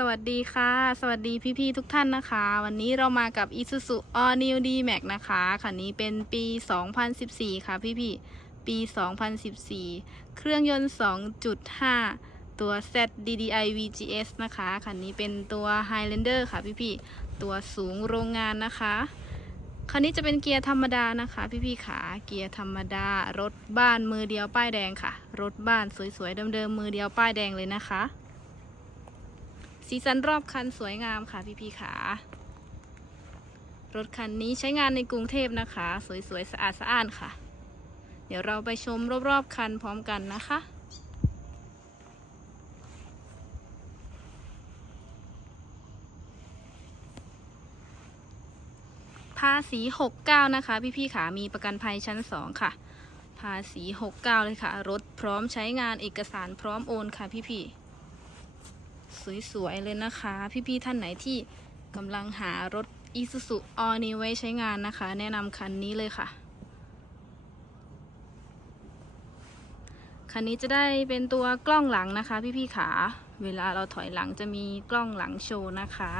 สวัสดีค่ะ สวัสดีพี่ๆทุกท่านนะคะ วันนี้เรามากับ Isuzu All New D-Max นะคะคันนี้เป็นปี 2014 ค่ะพี่ๆปี 2014 เครื่องยนต์ 2.5 ตัว Z DDI VGS นะคะคันนี้เป็นตัว Highlander ค่ะพี่ๆตัวสูงโรงงานนะคะคันนี้จะเป็นเกียร์ธรรมดานะคะ พี่ๆขาเกียร์ธรรมดารถบ้านมือเดียวป้ายแดงค่ะ รถบ้านสวยๆเดิมๆมือเดียวป้ายแดงเลยนะคะ สีสันรอบคันสวยงามค่ะพี่ๆขารถคันนี้ใช้งานในกรุงเทพนะคะ สวยๆสะอาดสะอ้านค่ะ เดี๋ยวเราไปชมรอบๆคันพร้อมกันนะคะภาษี 69 นะคะ พี่ๆขามีประกันภัยชั้น 2 ค่ะ ภาษี 69 เลยค่ะ รถพร้อมใช้งานเอกสารพร้อมโอนค่ะพี่ๆ สวยๆเลยนะคะ พี่ๆท่านไหนที่กำลังหารถ Isuzu All New ไว้ใช้งานนะคะ แนะนำคันนี้เลยค่ะ คันนี้จะได้เป็นตัวกล้องหลังนะคะ พี่ๆขา เวลาเราถอยหลังจะมีกล้องหลังโชว์นะคะ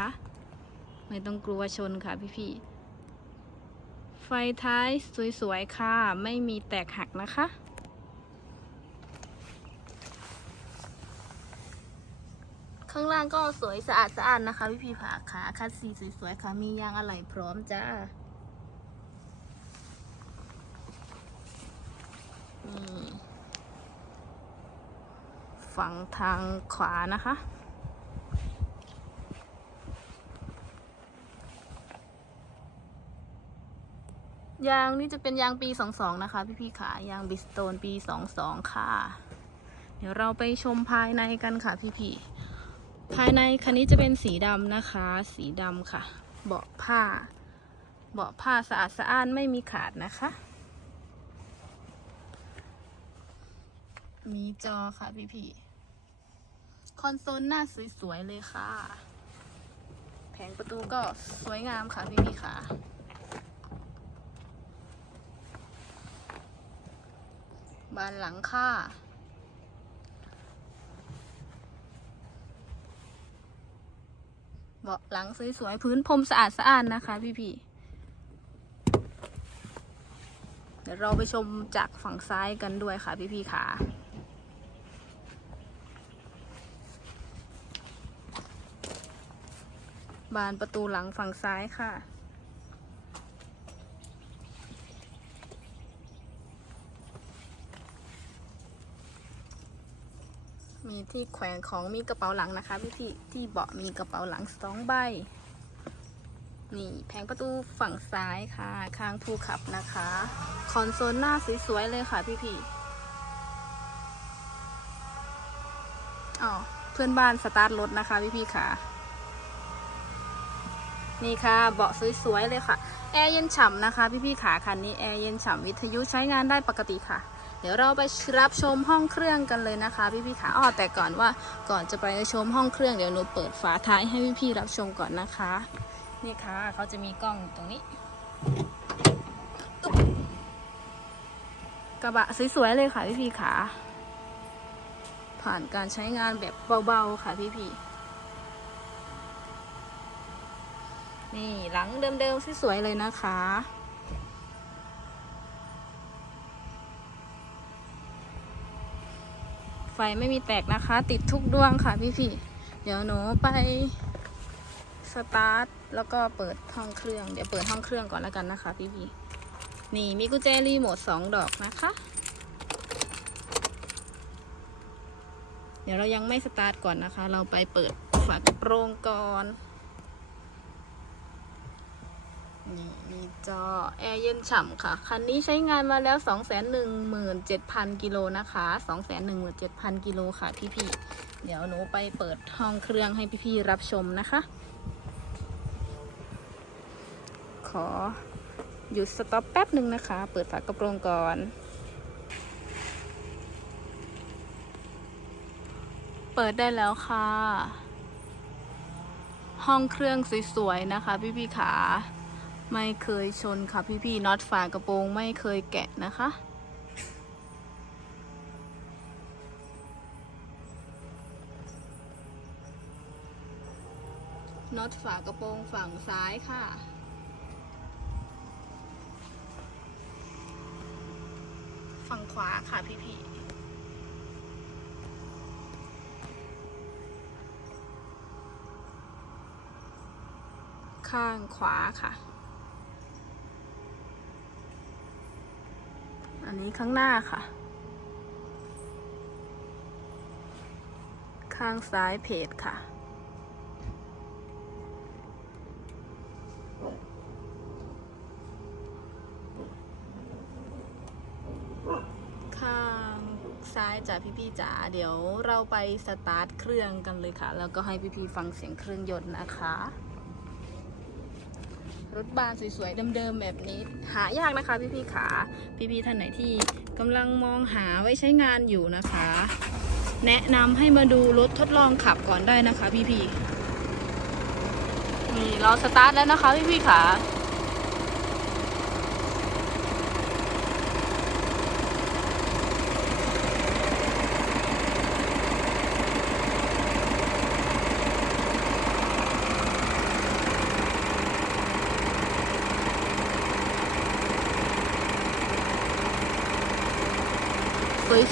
ไม่ต้องกลัวชนค่ะพี่ๆไฟท้ายสวยๆค่ะ ไม่มีแตกหักนะคะ ข้างล่างก็สวยสะอาดสะอาดนะคะพี่พีผาขาคัดสีสวยๆค่ะ มียางอะไหล่พร้อมจ้านี่ฝั่งทางขวานะคะยางนี่จะเป็นยางปี 22 นะคะ พี่พี่ขายางบิสโตนปี 22 ค่ะ เดี๋ยวเราไปชมภายในกันค่ะพี่พี่ ภายในคันนี้จะเป็นสีดำนะคะ สีดำค่ะ เบาะผ้า เบาะผ้าสะอาดสะอ้านไม่มีขาดนะคะ มีจอค่ะพี่พี่คอนโซลหน้าสวย ๆ เลยค่ะ แผงประตูก็สวยงามค่ะพี่พี่ค่ะ บานหลังค่ะ เบาะหลังสวยๆพื้นพรมสะอาดสะอานนะคะพี่ๆเดี๋ยวเราไปชมจากฝั่งซ้ายกันด้วยค่ะพี่ๆค่ะบานประตูหลังฝั่งซ้ายค่ะ มี ที่แขวนของมีกระเป๋าหลังนะคะพี่ที่ที่เบาะมีกระเป๋าหลังสองใบ นี่แผงประตูฝั่งซ้ายค่ะ ข้างผู้ขับนะคะ คอนโซลหน้าสวยๆเลยค่ะพี่พี่อ๋อเพื่อนบ้านสตาร์ทรถนะคะพี่พี่ค่ะ นี่ค่ะเบาะสวยๆเลยค่ะ แอร์เย็นฉ่ำนะคะ พี่พี่ขาคันนี้แอร์เย็นฉ่ำวิทยุใช้งานได้ปกติค่ะ เดี๋ยวเราไปรับชมห้องเครื่องกันเลยนะคะ พี่พี่ขาอ้อแต่ก่อนว่าก่อนจะไปชมห้องเครื่องเดี๋ยวหนูเปิดฝาท้ายให้พี่พี่รับชมก่อนนะคะ นี่ค่ะเขาจะมีกล้องตรงนี้ กระบะสวยๆเลยค่ะพี่พี่ขาผ่านการใช้งานแบบเบาๆค่ะพี่พี่นี่หลังเดิมๆสวยๆเลยนะคะ ไฟไม่มีแตกนะคะ ติดทุกดวงค่ะพี่พี่เดี๋ยวหนูไปสตาร์ทแล้วก็เปิดห้องเครื่อง เดี๋ยวเปิดห้องเครื่องก่อนแล้วกันนะคะ พี่พี่นี่มีกุญแจรีโมทสองดอกนะคะ เดี๋ยวเรายังไม่สตาร์ทก่อนนะคะ เราไปเปิดฝากระโปรงก่อน นี่มีจอ แอร์เย็นฉ่ำค่ะ คันนี้ใช้งานมาแล้ว 217,000 กิโลนะคะ 217,000 กิโลค่ะพี่ๆเดี๋ยวหนูไปเปิดห้องเครื่องให้พี่ๆรับชมนะคะ ขอหยุดสต็อปแป๊บหนึ่งนะคะ เปิดฝากระโปรงก่อนเปิดได้แล้วค่ะ ห้องเครื่องสวยๆนะคะ พี่ๆขา ไม่เคยชนค่ะพี่ๆน็อตฝากระโปรงไม่เคยแกะนะคะ น็อตฝากระโปรงฝั่งซ้ายค่ะฝั่งขวาค่ะพี่พี่ข้างขวาค่ะ อันนี้ข้างหน้าค่ะ ข้างซ้ายเพจค่ะ ข้างซ้ายจ้ะพี่ๆจ๋าเดี๋ยวเราไปสตาร์ทเครื่องกันเลยค่ะ แล้วก็ให้พี่ๆฟังเสียงเครื่องยนต์นะคะ รถบานสวยๆเดิมๆแบบนี้ หายากนะคะพี่ๆขาพี่ๆท่านไหนที่กำลังมองหาไว้ใช้งานอยู่นะคะ แนะนำให้มาดูรถทดลองขับก่อนได้นะคะพี่ๆนี่เราสตาร์ทแล้วนะคะพี่ๆขา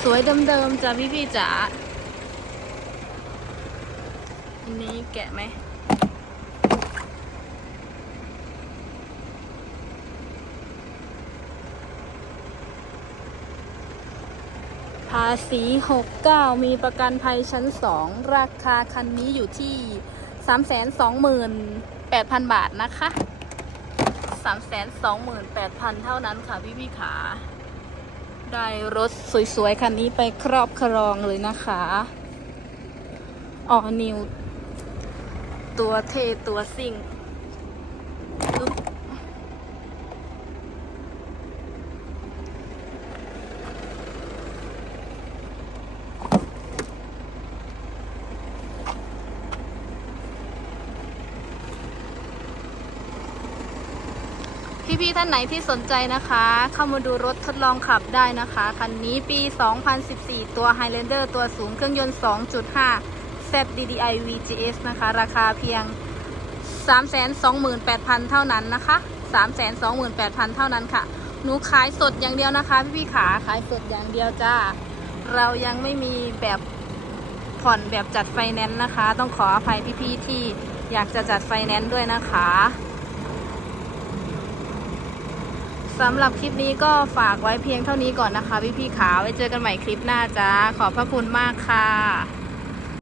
สวยๆ เดิมๆจ้ะพี่ๆจ๋า อันนี้แกะไหม ภาษี 69 มีประกันภัยชั้น 2 ราคาคันนี้อยู่ที่ 328,000 บาทนะคะ 328,000 เท่านั้นค่ะพี่ๆขา ได้รถสวยๆ คันนี้ไปครอบครองเลยนะคะออนิว ตัวเทตัวซิ่ง พี่ๆท่านไหนที่สนใจนะคะ เข้ามาดูรถทดลองขับได้นะคะ คันนี้ปี 2014 ตัว Highlander ตัวสูงเครื่องยนต์ 2.5 ZDDI VGS นะคะ ราคาเพียง 328,000 เท่านั้นนะคะ 328,000 เท่านั้นค่ะ หนูขายสดอย่างเดียวนะคะ พี่ๆขาขายสดอย่างเดียวจ้า เรายังไม่มีแบบผ่อนแบบจัดไฟแนนซ์นะคะ ต้องขออภัยพี่ๆที่อยากจะจัดไฟแนนซ์ด้วยนะคะ สำหรับคลิปนี้ก็ฝากไว้เพียงเท่านี้ก่อนนะคะพี่ๆขาไว้เจอกันใหม่คลิปหน้าจ้าขอบพระคุณมากค่ะ